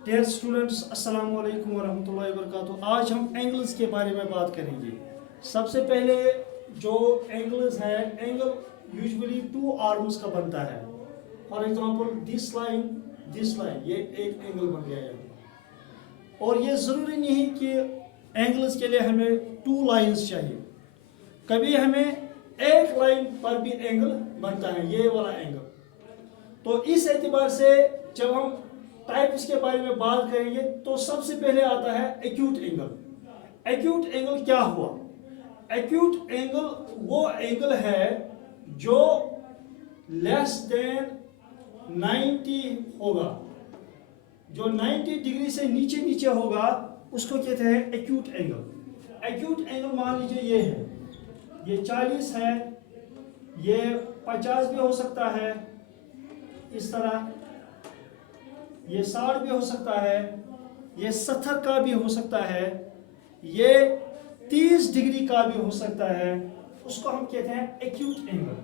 Dear students, अस्सलाम वालेकुम वरहमतुल्लाहि वबरकातुहू। आज हम एंगल्स के बारे में बात करेंगे। सबसे पहले जो एंगल्स है, एंगल यूजुअली टू आर्म्स का बनता है। फॉर एग्जांपल दिस लाइन, ये एक एंगल बन गया है। और ये ज़रूरी नहीं कि एंगल्स के लिए हमें टू लाइंस चाहिए, कभी हमें एक लाइन पर भी एंगल बनता है, ये वाला एंगल। तो इस एतबार से जब हम टाइप्स के बारे में बात करेंगे तो सबसे पहले आता है एक्यूट एंगल। एक्यूट एंगल क्या हुआ? एक्यूट एंगल वो एंगल है जो लेस देन 90 होगा, जो 90 डिग्री से नीचे होगा उसको कहते हैं एक्यूट एंगल। एक्यूट एंगल मान लीजिए ये है, ये 40 है, ये 50 भी हो सकता है, इस तरह ये 60 भी हो सकता है, ये 70 का भी हो सकता है, ये 30 डिग्री का भी हो सकता है। उसको हम कहते हैं एक्यूट एंगल।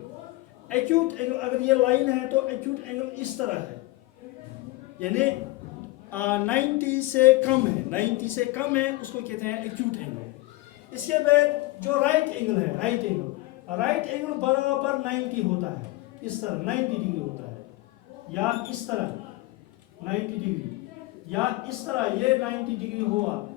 एक्यूट एंगल अगर ये लाइन है तो एक्यूट एंगल इस तरह है, यानी 90 से कम है, 90 से कम है, उसको कहते हैं एक्यूट एंगल। इसके बाद जो राइट एंगल है, राइट एंगल बराबर 90 होता है, इस तरह 90 डिग्री होता है, या इस तरह 90 डिग्री, या इस तरह ये 90 डिग्री हुआ।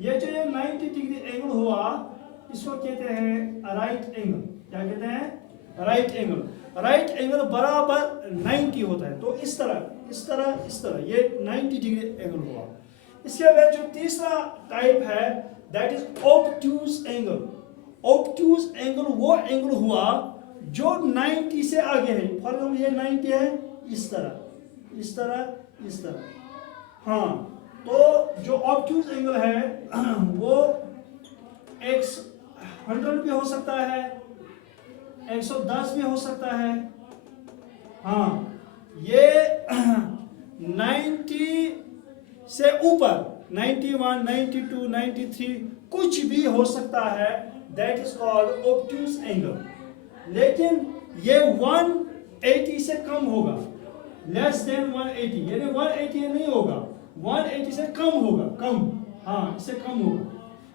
ये जो ये 90 डिग्री एंगल हुआ इसको कहते हैं राइट एंगल। क्या कहते हैं? Right angle. राइट एंगल बराबर 90 होता है, तो इस तरह ये 90 डिग्री एंगल हुआ। इसके बाद जो तीसरा टाइप है that is obtuse angle. Obtuse angle वो एंगल हुआ जो 90 से आगे है। फॉर एग्जाम्पल ये 90 है, इस तरह। हाँ, तो जो ऑब्ट्यूज एंगल है वो 100 भी हो सकता है, 110 भी हो सकता है। हाँ, ये 90 से ऊपर 91, 92, 93 कुछ भी हो सकता है, that is called obtuse angle. लेकिन ये 180 से कम होगा, लेस देन 180, यानी 180 नहीं होगा, 180 से कम होगा, हाँ, इससे कम होगा।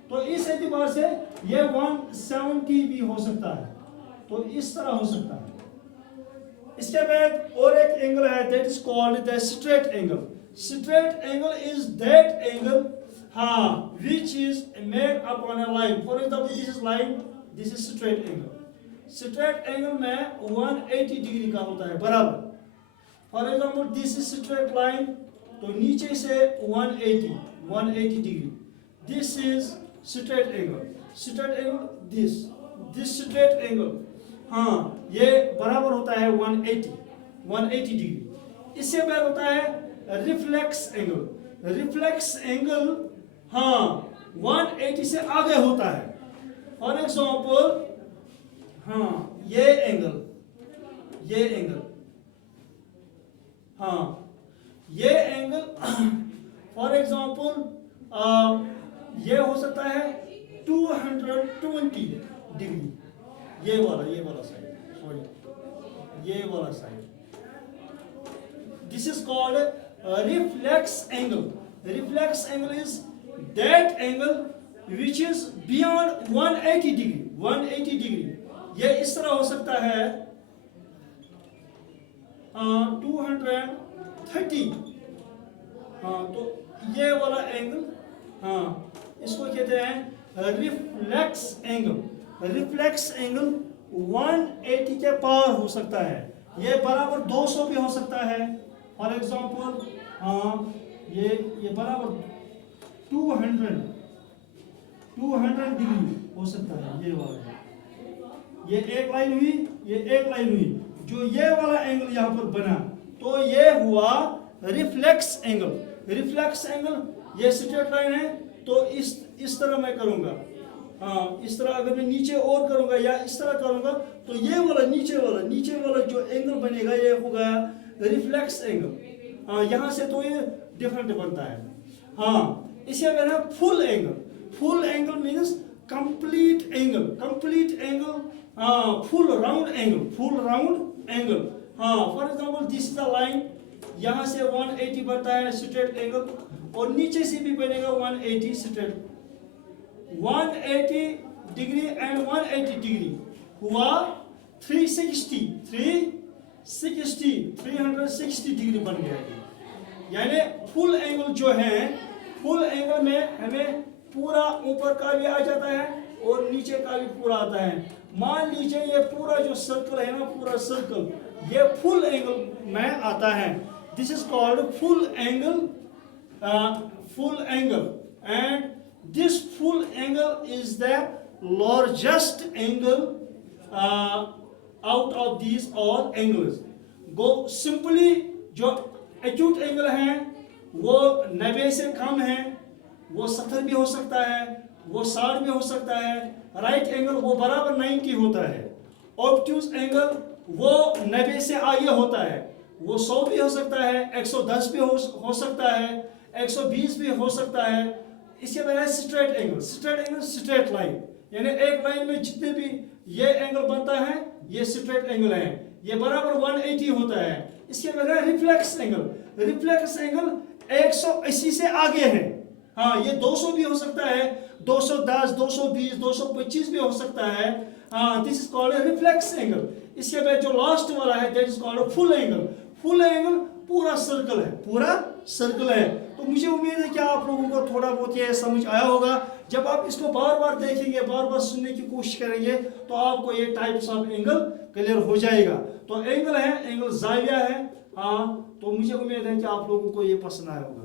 तो इस एतबार से ये 170 भी हो सकता है, तो इस तरह हो सकता है। इसके बाद और एक एंगल है that is called the straight angle. Straight angle is that angle which is made upon a line. For example, this is line, this is straight angle. Straight angle में 180 डिग्री का होता है बराबर। For example this is straight line, तो नीचे से 180 degree. This is straight angle, this straight angle, हाँ, ये बराबर होता है 180 डिग्री। इससे बाद होता है रिफ्लेक्स एंगल, हाँ, 180 से आगे होता है। फॉर एग्जाम्पल, हाँ, ये एंगल, हाँ, ये एंगल फॉर एग्जाम्पल ये हो सकता है 220 डिग्री, ये वाला side, this is called reflex angle. Reflex angle is that angle which is beyond 180 degree. ये इस तरह हो सकता है 230, हाँ, तो ये वाला एंगल, हाँ, इसको कहते हैं रिफ्लेक्स एंगल 180 के पार हो सकता है, ये बराबर 200 भी हो सकता है। फॉर एग्जाम्पल, हाँ, ये बराबर 200 डिग्री हो सकता है, ये वाला है। ये एक लाइन हुई, जो ये वाला एंगल यहाँ पर बना, तो ये हुआ रिफ्लेक्स एंगल। ये स्ट्रेट लाइन है, तो इस तरह मैं करूँगा, हाँ, इस तरह अगर मैं नीचे और करूँगा या इस तरह करूँगा, तो ये वाला नीचे वाला जो एंगल बनेगा ये होगा रिफ्लेक्स एंगल। हाँ, यहाँ से तो ये डिफरेंट बनता है। हाँ, इसे अगर है full angle means complete angle, हाँ, फुल राउंड एंगल। हाँ, for example this is the line, यहाँ से 180 बनता है स्ट्रेट एंगल, और नीचे से भी बनेगा 180 स्ट्रेट। 180 डिग्री एंड 180 डिग्री हुआ 360 डिग्री बन गया है। यानी फुल एंगल जो है, फुल एंगल में हमें पूरा ऊपर का भी आ जाता है और नीचे का भी पूरा आता है। मान लीजिए ये पूरा जो सर्कल है ना, पूरा सर्कल ये फुल एंगल में आता है। This is called full angle, and this full angle is the largest angle out of these all angles. Go simply जो एक्यूट एंगल है वो 90 से कम है, वो 70 भी हो सकता है, वो 60 भी हो सकता है। राइट एंगल वो बराबर 90 होता है। ऑब्ट्यूज एंगल वो 90 से आगे होता है, वो 100 भी हो सकता है, 110 भी हो सकता है, 120 भी हो सकता है। इसके बाद स्ट्रेट एंगल, स्ट्रेट लाइन, यानी एक लाइन में जितने भी ये एंगल बनता है ये स्ट्रेट एंगल है, ये बराबर 180 होता है। इसके बाद रिफ्लेक्स एंगल 180 से आगे है। हाँ, ये 200 भी हो सकता है, 210, 220, 225 भी हो सकता है। This is called reflex angle. इसके बाद जो लास्ट वाला है that is called full angle. Full angle पूरा सर्कल है। तो मुझे उम्मीद है कि आप लोगों को थोड़ा बहुत ये समझ आया होगा। जब आप इसको बार बार देखेंगे, बार बार सुनने की कोशिश करेंगे, तो आपको ये टाइप्स ऑफ एंगल क्लियर हो जाएगा। तो एंगल है, एंगल जाविया है। हाँ, तो मुझे उम्मीद है कि आप लोगों को ये पसंद आया होगा।